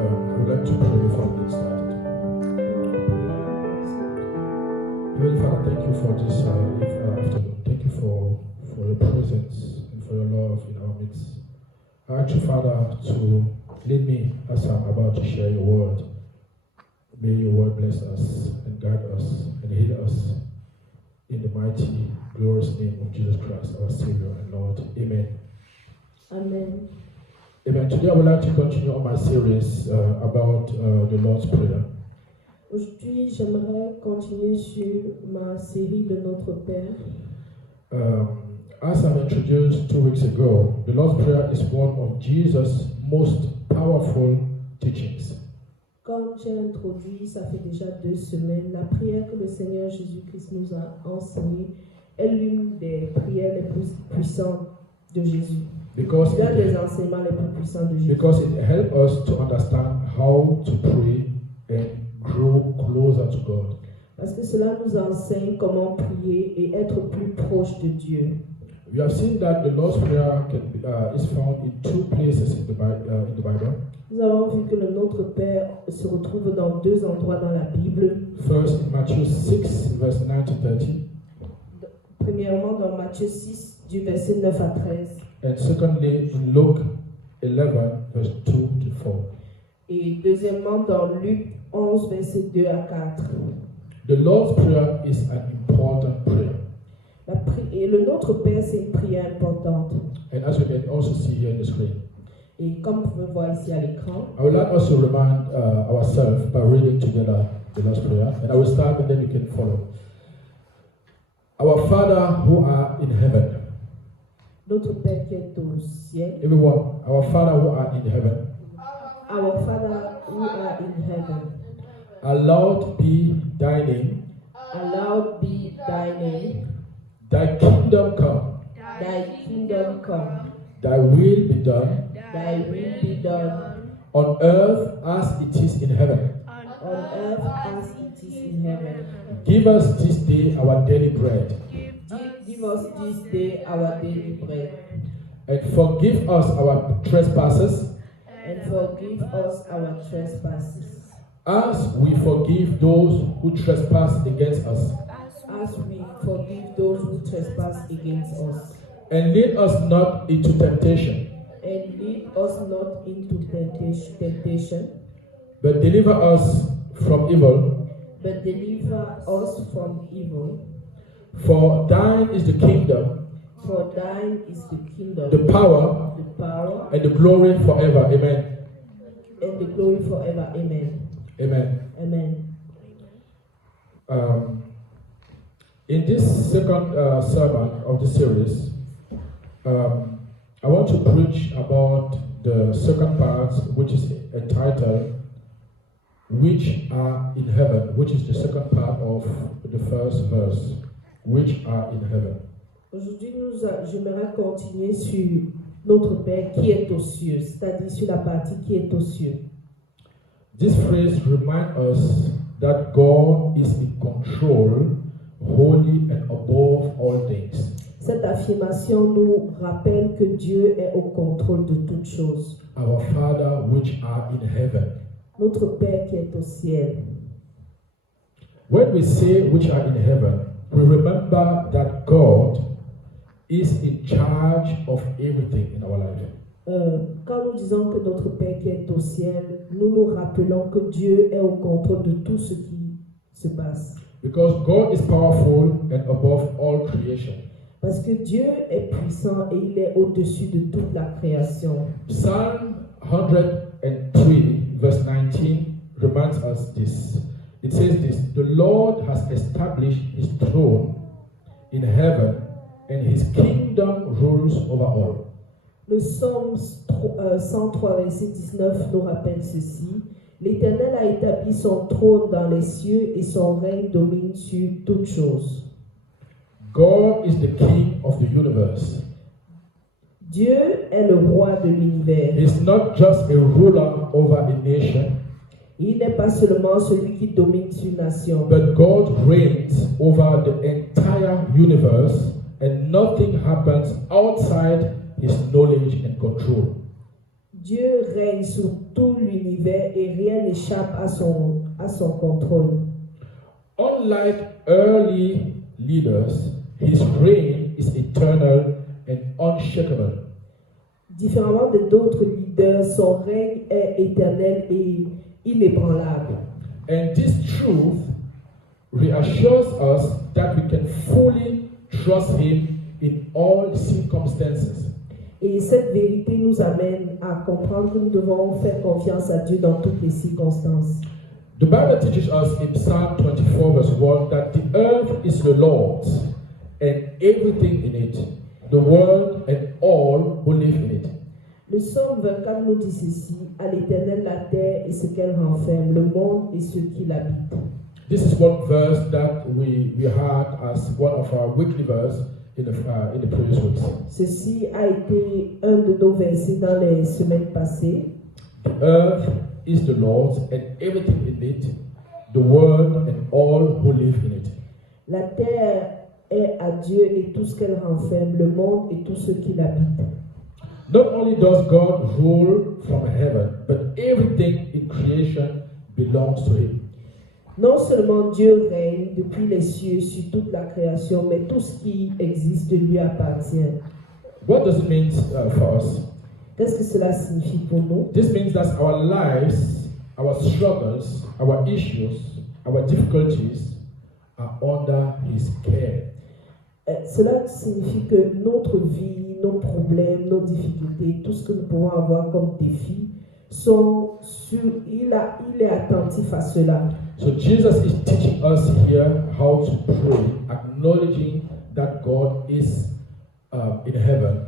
I would like to pray before we get started. Heavenly Father, thank you for this afternoon. Thank you for your presence and for your love in our midst. I ask you, Father, to lead me as I'm about to share your word. May your word bless us and guide us and heal us in the mighty, glorious name of Jesus Christ, our Savior and Lord. Amen. Amen. Amen. Today I would like to continue on my series about the Lord's Prayer. Aujourd'hui, j'aimerais continuer sur ma série de Notre Père. As I've introduced 2 weeks ago, the Lord's Prayer is one of Jesus' most powerful teachings. Comme j'ai introduit, ça fait déjà 2 semaines, la prière que le Seigneur Jésus-Christ nous a enseignée est l'une des prières les plus puissantes de Jésus. Because L'un des enseignements les plus puissants de Jésus. Because it helps us to understand how to pray and grow closer to God. Parce que cela nous enseigne comment prier et être plus proche de Dieu. We have seen that the Lord's Prayer is found in 2 places in the Bible. Nous avons vu que le Notre Père se retrouve dans 2 endroits dans la Bible. First, in Matthew 6, verse 9 to 30. Premièrement, dans Matthieu 6, du verset 9 à 13. And secondly, in Luke 11, verse 2 to 4. Et deuxièmement, dans Luc 11, verset 2 à 4. The Lord's Prayer is an important prayer. Et le Notre Père, c'est une prière importante. And as we can also see here on the screen, Et comme vous pouvez voir ici à l'écran, I would like us to remind ourselves by reading together the Lord's Prayer. And I will start and then you can follow. Our Father who art in heaven. Notre Père qui est au ciel. Everyone, our Father who art in heaven. Our Father who art in heaven. Hallowed be thy name. Hallowed be thy name. Thy kingdom come. Thy kingdom come. Thy will be done. Thy will be done. On earth as it is in heaven. On earth as it is in heaven. Give us this day our daily bread. Give us this day our daily bread. And forgive us our trespasses. And forgive us our trespasses. As we forgive those who trespass against us. As we forgive those who trespass against us. And lead us not into temptation. And lead us not into temptation. But deliver us from evil. But deliver us from evil. For thine is the kingdom. For thine is the kingdom. The power. And the glory forever. Amen. And the glory forever. Amen. Amen. Amen. In this second sermon of the series, I want to preach about the second part, which is entitled, Which are in heaven, which is the second part of the first verse, which are in heaven. Aujourd'hui, j'aimerais continuer sur notre Père qui est aux cieux, c'est-à-dire sur la partie qui est aux cieux. This phrase reminds us that God is in control, holy and above all things. Cette affirmation nous rappelle que Dieu est au contrôle de toutes choses. Our Father which art in heaven. Notre Père qui est au ciel. When we say which are in heaven, we remember that God is in charge of everything in our life. Quand nous disons que notre Père qui est au ciel, nous nous rappelons que Dieu est au contrôle de tout ce qui se passe. Because God is powerful and above all creation. Parce que Dieu est puissant et il est au-dessus de toute la création. Psalm 103 verse 19 reminds us this. It says this, the Lord has established his throne in heaven and his kingdom rules over all. Le psaume 103 verset 19 nous rappelle ceci. L'Éternel a établi son trône dans les cieux et son règne domine sur toutes choses. God is the king of the universe. Dieu est le roi de l'univers. He's not just a ruler over a nation. Il n'est pas seulement celui qui domine sur une nation. But God reigns over the entire universe and nothing happens outside his knowledge and control. Dieu règne sur tout l'univers et rien n'échappe à son contrôle. Unlike early leaders, his reign is eternal and unshakable. Différemment de d'autres leaders, son règne est éternel et inébranlable. And this truth reassures us that we can fully trust him in all circumstances. Et cette vérité nous amène à comprendre que nous devons faire confiance à Dieu dans toutes les circonstances. The Bible teaches us in Psalm 24 verse 1 that the earth is the Lord's and everything in it, the world and all who live in it. Le psaume 24 nous dit ceci: à l'Éternel la terre et ce qu'elle renferme, le monde et ceux qui l'habitent. This is one verse that we had as one of our weekly verse in the previous weeks. Ceci a été un de nos versets dans les semaines passées. The earth is the Lord's and everything in it, the world and all who live in it. La terre est à Dieu et tout ce qu'elle renferme, le monde et tous ceux qui l'habitent. Not only does God rule from heaven, but everything in creation belongs to him. Non seulement Dieu règne depuis les cieux sur toute la création, mais tout ce qui existe lui appartient. What does it mean for us? Qu'est-ce que cela signifie pour nous? This means that our lives, our struggles, our issues, our difficulties are under his care. Cela signifie que notre vie, nos problèmes, nos difficultés, tout ce que nous pouvons avoir comme défi, sont sur, il est attentif à cela. So Jesus is teaching us here how to pray, acknowledging that God is in heaven.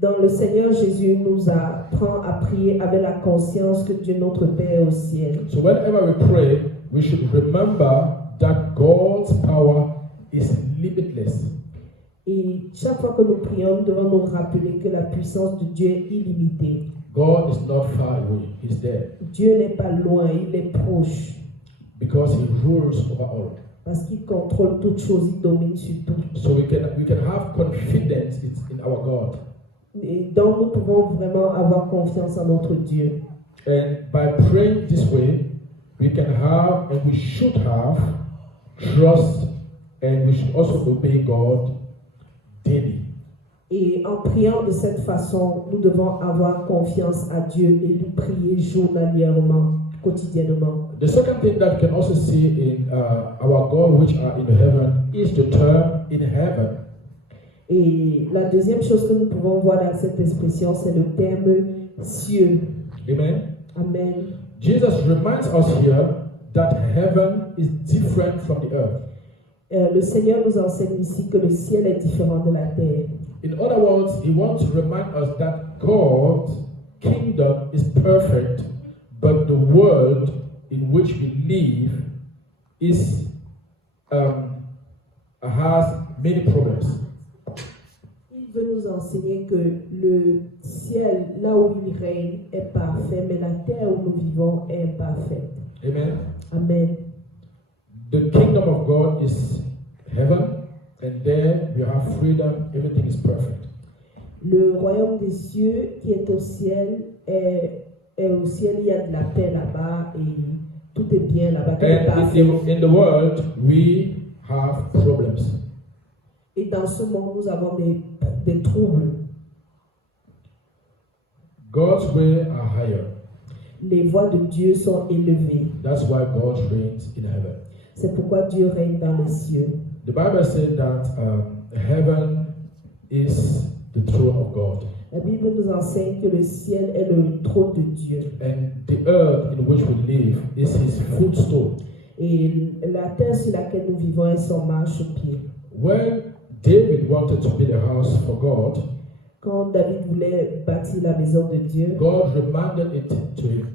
Donc le Seigneur Jésus nous apprend à prier avec la conscience que Dieu notre Père est au ciel. So whenever we pray, we should remember that God's power is limitless. Et chaque fois que nous prions, nous devons nous rappeler que la puissance de Dieu est illimitée. God is not far away, he's there. Dieu n'est pas loin, il est proche. Because he rules over all. Parce qu'il contrôle toutes choses, il domine sur tout. So we can have confidence in our God. Et donc nous pouvons vraiment avoir confiance en notre Dieu. And by praying this way, we can have and we should have trust, and we should also obey God daily. Et en priant de cette façon, nous devons avoir confiance à Dieu et lui prier journalièrement, quotidiennement. The second thing that we can also see in our God which are in heaven is the term in heaven. Et la deuxième chose que nous pouvons voir dans cette expression, c'est le terme cieux. Amen. Amen. Jesus reminds us here that heaven is different from the earth. Le Seigneur nous enseigne ici que le ciel est différent de la terre. In other words, he wants to remind us that God's kingdom is perfect, but the world in which we live has many problems. Il veut nous enseigner que le ciel, là où il règne, est parfait, mais la terre où nous vivons est imparfaite. Amen. Amen. The kingdom of God is heaven, and there we have freedom, everything is perfect. Le royaume des cieux qui est au ciel est au ciel, il y a de la paix là-bas et tout est bien là-bas. Tout est parfait. And in the world, we have problems. Et dans ce monde, nous avons des troubles. God's ways are higher. Les voies de Dieu sont élevées. That's why God reigns in heaven. C'est pourquoi Dieu règne dans les cieux. The Bible says that heaven is the throne of God. La Bible nous enseigne que le ciel est le trône de Dieu. And the earth in which we live is his footstool. Et la terre sur laquelle nous vivons est son marchepied. When David wanted to build a house for God, Quand David voulait bâtir la maison de Dieu, God reminded it to him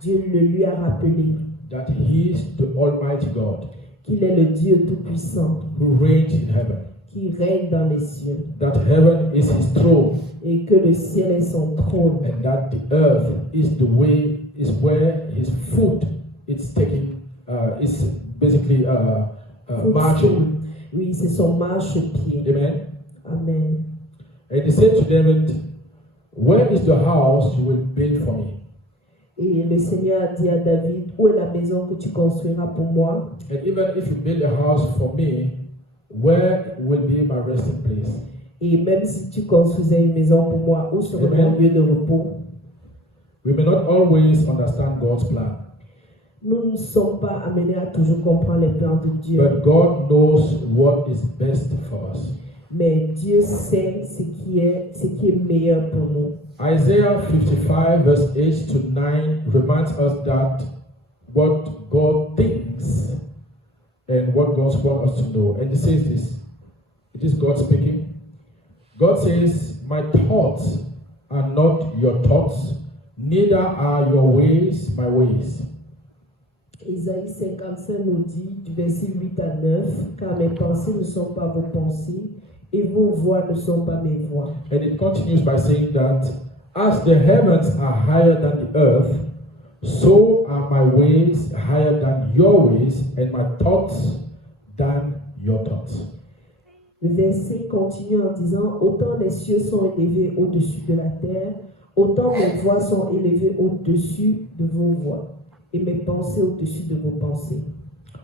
Dieu le lui a rappelé that he is the Almighty God qu'il est le Dieu Tout-Puissant who reigns in heaven, qui règne dans les cieux that heaven is his throne, et que le ciel est son trône and that the earth is where his foot is taking, is basically marching. Oui, c'est son marchepied. Amen. Amen. And he said to David, where is the house you will build for me? Et le Seigneur a dit à David, où est la maison que tu construiras pour moi? And even if you build a house for me, where will be my resting place? Et même si tu construisais une maison pour moi, où serait Amen. mon lieu de repos? We may not always understand God's plan, Nous ne sommes pas amenés à toujours comprendre les plans de Dieu, but God knows what is best for us. mais Dieu sait ce qui est meilleur pour nous. Isaiah 55 verse 8 to 9 reminds us that what God thinks and what God wants us to know. And it says this. It is God speaking. God says, my thoughts are not your thoughts, neither are your ways my ways. Isaïe 55 nous dit, du verset 8 à 9, car mes pensées ne sont pas vos pensées, et vos voix ne sont pas mes voix. And it continues by saying that as the heavens are higher than the earth, so are my ways higher than your ways, and my thoughts than your thoughts. Le verset continue en disant, autant les cieux sont élevés au-dessus de la terre, autant mes voix sont élevées au-dessus de vos voix, et mes pensées au-dessus de vos pensées.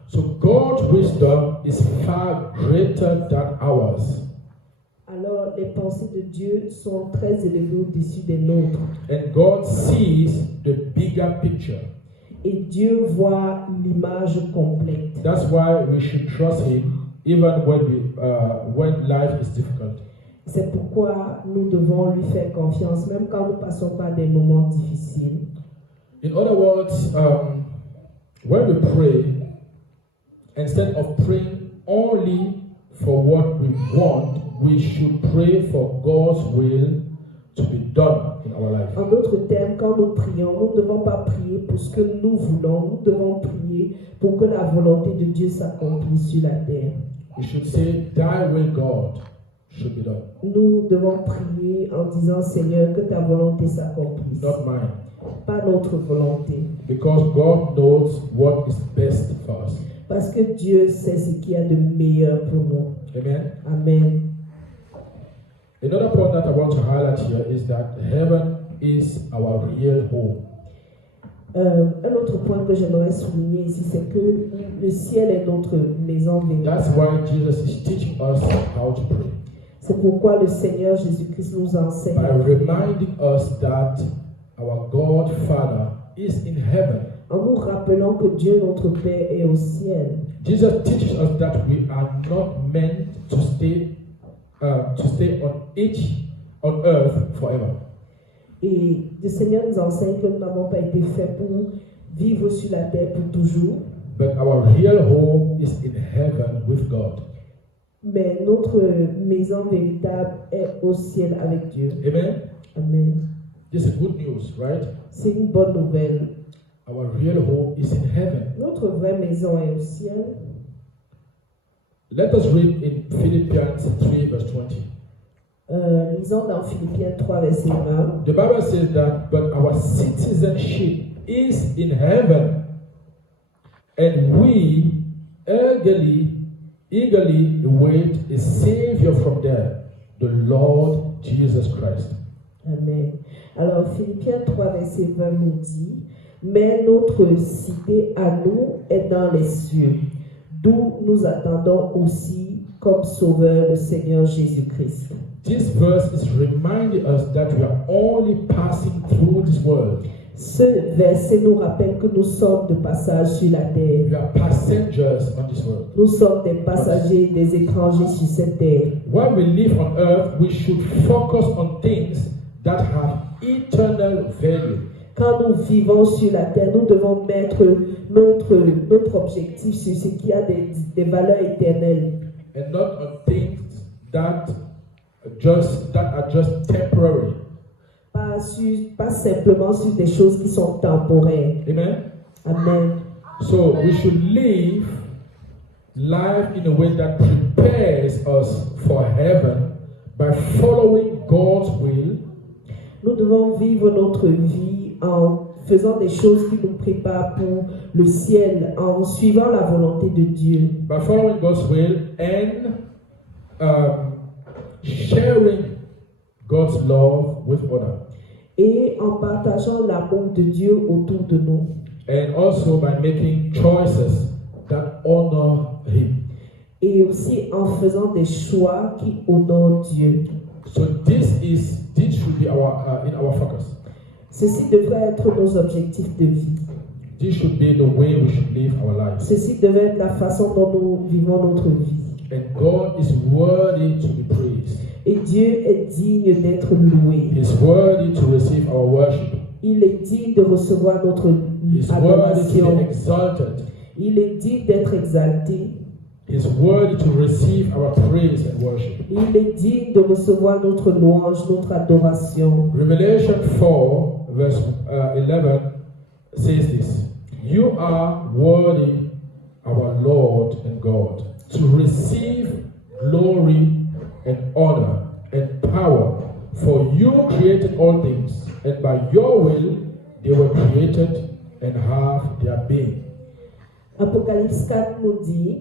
So God's wisdom is far greater than ours. Alors, les pensées de Dieu sont très élevées au-dessus des nôtres. And God sees the bigger picture. Et Dieu voit l'image complète. That's why we should trust Him even when life is difficult. C'est pourquoi nous devons lui faire confiance, même quand nous passons par des moments difficiles. In other words, when we pray, instead of praying only for what we want, we should pray for God's will to be done in our life. En d'autres termes, quand nous prions, nous ne devons pas prier pour ce que nous voulons, nous devons prier pour que la volonté de Dieu s'accomplisse sur la terre. We should say, Thy will, God, should be done, Nous devons prier en disant, Seigneur, que ta volonté s'accomplisse, not mine. pas notre volonté. Because God knows what is best for us. Parce que Dieu sait ce qu'il y a de meilleur pour nous. Amen. Amen. Another point that I want to highlight here is that heaven is our real home. Un autre point que j'aimerais souligner ici, c'est que le ciel est notre maison That's véritable. why Jesus is teaching us how to pray. C'est pourquoi le Seigneur Jésus-Christ nous enseigne By reminding us that our God Father is in heaven. en nous rappelant que Dieu, notre Père, est au ciel. Jesus teaches us that we are not meant to stay on earth forever. Et le Seigneur nous enseigne que nous n'avons pas été faits pour vivre sur la terre pour toujours, But our real home is in heaven with God. mais notre maison véritable est au ciel avec Dieu. Amen. Amen. This is good news, right? C'est une bonne nouvelle. Our real home is in heaven. Notre vraie maison est au ciel. Let us read in Philippians 3 verse 20. Lisons dans Philippiens 3, verset 1. The Bible says that, but our citizenship is in heaven, and we eagerly await a Savior from there, the Lord Jesus Christ. Amen. Alors, Philippiens 3, verset 20 nous dit, mais notre cité à nous est dans les cieux, d'où nous attendons aussi comme sauveur le Seigneur Jésus-Christ. This verse is reminding us that we are only passing through this world. Ce verset nous rappelle que nous sommes de passage sur la terre. We are passengers on this world. Nous sommes des passagers, des étrangers sur cette terre. When we live on earth, we should focus on things that have eternal value. Quand nous vivons sur la terre, nous devons mettre notre objectif sur ce qui a des valeurs éternelles. And not on things that are just temporary. Pas simplement sur des choses qui sont temporaires. Amen. Amen. So we should live life in a way that prepares us for heaven by following God's will. Nous devons vivre notre vie en faisant des choses qui nous préparent pour le ciel, en suivant la volonté de Dieu. By following God's will and sharing God's love with honor. et en partageant l'amour de Dieu autour de nous. And also by making choices that honor Him. Et aussi en faisant des choix qui honorent Dieu. So this should be in our focus. Ceci devrait être nos objectifs de vie. This should be the way we should live our lives. Ceci devrait être la façon dont nous vivons notre vie. And God is worthy to be praised. Et Dieu est digne d'être loué. He is worthy to receive our worship. Il est digne de recevoir notre He is worthy to adoration. be exalted. Il est digne d'être exalté. He is worthy to receive our praise and worship. Il est digne de recevoir notre louange, notre adoration. Revelation 4 verse 11 says this: You are worthy, our Lord and God, to receive glory and honor and power, for you created all things, and by your will they were created and have their being. Apocalypse 4 nous dit,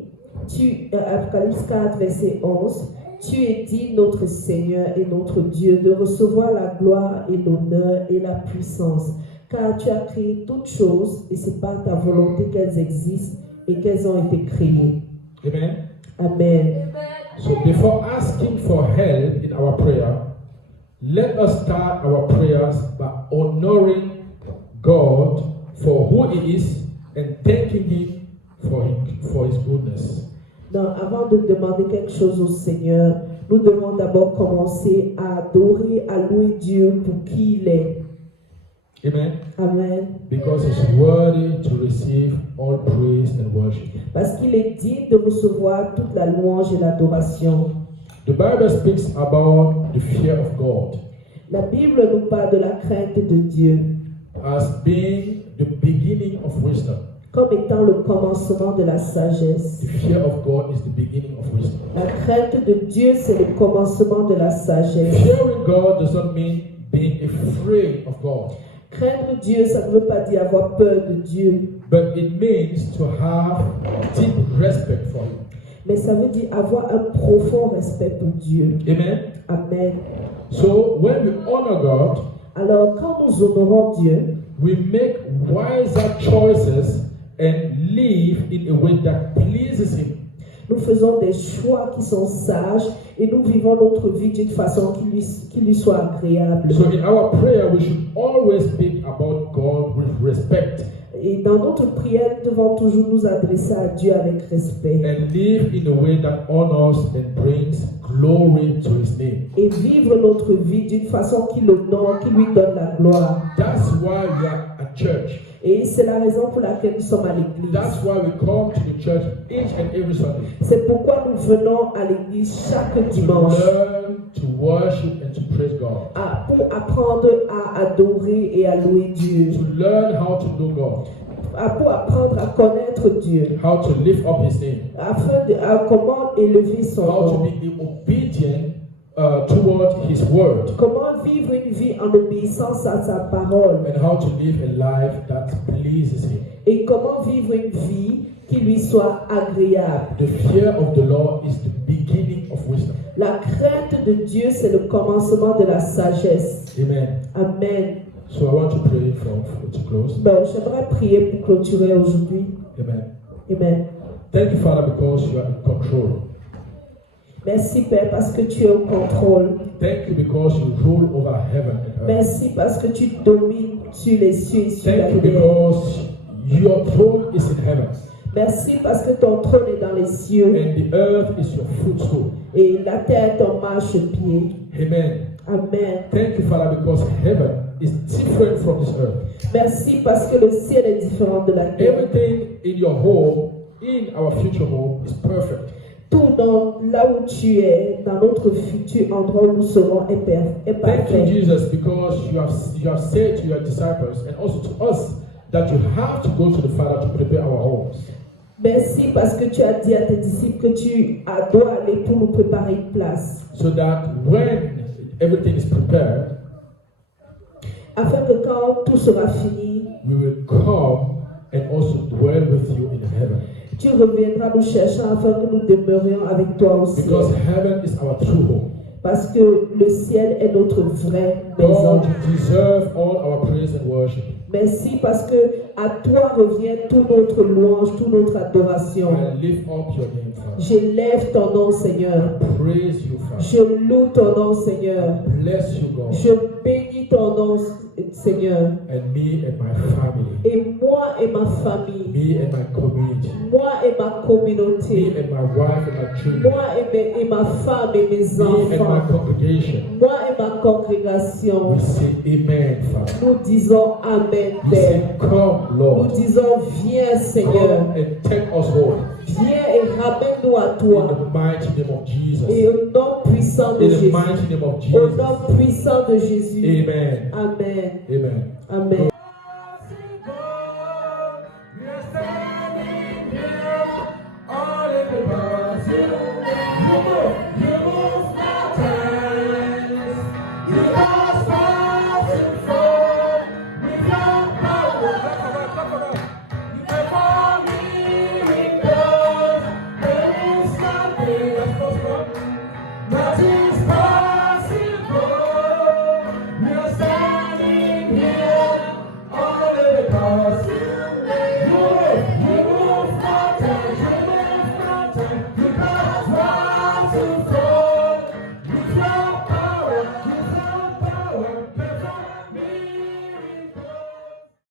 Apocalypse 4 verset 11, tu es dit notre Seigneur et notre Dieu de recevoir la gloire et l'honneur et la puissance, car tu as créé toutes choses et c'est par ta volonté qu'elles existent et qu'elles ont été créées. Amen. Amen. So before asking for help in our prayer, let us start our prayers by honoring God for who He is and thanking Him for His goodness. Donc, avant de demander quelque chose au Seigneur, nous devons d'abord commencer à adorer, à louer Dieu pour qui il est. Amen. Amen. Because He's worthy to receive all praise and worship. Parce qu'il est digne de recevoir toute la louange et l'adoration. The Bible speaks about the fear of God La Bible nous parle de la crainte de Dieu as being the beginning of wisdom. comme étant le commencement de la sagesse. The fear of God is the beginning of wisdom. La crainte de Dieu, c'est le commencement de la sagesse. Fearing God does not mean being afraid of God, Craindre Dieu, ça ne veut pas dire avoir peur de Dieu, but it means to have deep respect for Him. mais ça veut dire avoir un profond respect pour Dieu. Amen. Amen. So when we honor God, Alors, quand nous honorons Dieu, we make wiser choices and live in a way that pleases Him. nous faisons des choix qui sont sages et nous vivons notre vie d'une façon qui lui soit agréable. So in our prayer, we should always speak about God with respect Et dans notre prière, nous devons toujours nous adresser à Dieu avec respect and live in a way that honors and brings glory to His name. et vivre notre vie d'une façon qui l'honore, qui lui donne la gloire. That's why we are at church. Et c'est la raison pour laquelle nous sommes à l'église. That's why we come to the church each and every Sunday. C'est pourquoi nous venons à l'église chaque dimanche Learn to worship and to praise God. pour apprendre à adorer et à louer Dieu, To learn how to know God. pour apprendre à connaître Dieu, How to lift up His name. afin de comment élever son How to nom, be obedient toward His word. comment vivre une vie en obéissance à sa parole And how to live a life that pleases Him. et comment vivre une vie qui lui soit agréable. The fear of the Lord is the beginning of wisdom. La crainte de Dieu, c'est le commencement de la sagesse. Amen. Amen. So I want to pray to close. Ben, j'aimerais prier pour clôturer aujourd'hui. Amen. Amen. Thank you, Father, because you are in control. Merci Père parce que tu es au contrôle. Thank you because you rule over heaven and earth. Merci parce que tu domines sur les cieux et sur la Thank you terre. because your throne is in heaven Merci parce que ton trône est dans les cieux and the earth is your footstool. et la terre est ton marchepied. Amen. Amen. Thank you, Father, because heaven is different from this earth. Merci parce que le ciel est différent de la terre. Everything in your home, in our future home, is perfect. Tout dans là où tu es, dans notre futur endroit où nous serons est Thank you, parfait. Jesus, because you have said to your disciples and also to us that you have to go to the Father to prepare our homes. Merci parce que tu as dit à tes disciples que tu dois aller pour nous préparer une place. So that when everything is prepared, Afin que quand tout sera fini, we will come and also dwell with you in heaven. tu reviendras nous chercher afin que nous demeurions avec toi aussi. Because heaven is our true home. parce que le ciel est notre vraie maison. God, you deserve all our praise and worship. Merci parce que à toi revient toute notre louange, toute notre adoration. I lift up your name, Father. J'élève ton nom, Seigneur. Praise you, Father. Je loue ton nom, Seigneur. Bless you, God. Je bénis ton nom, Seigneur. And me and my family. Et moi et ma famille, Me and my community. moi et ma Me communauté, and my wife and my children. moi et ma femme et mes Me and my enfants, congregation. moi et ma congrégation, We say amen, Father. nous disons Amen, We say, Père. come, Nous Lord. disons Viens, Seigneur. Come and take us home. Viens et ramène-nous à In toi. the mighty name of Jesus. Et au nom puissant de In the Jésus. mighty name of Au Jesus. nom puissant de Jésus. Amen. Amen. Amen. Amen. Nothing's possible. We are standing here only because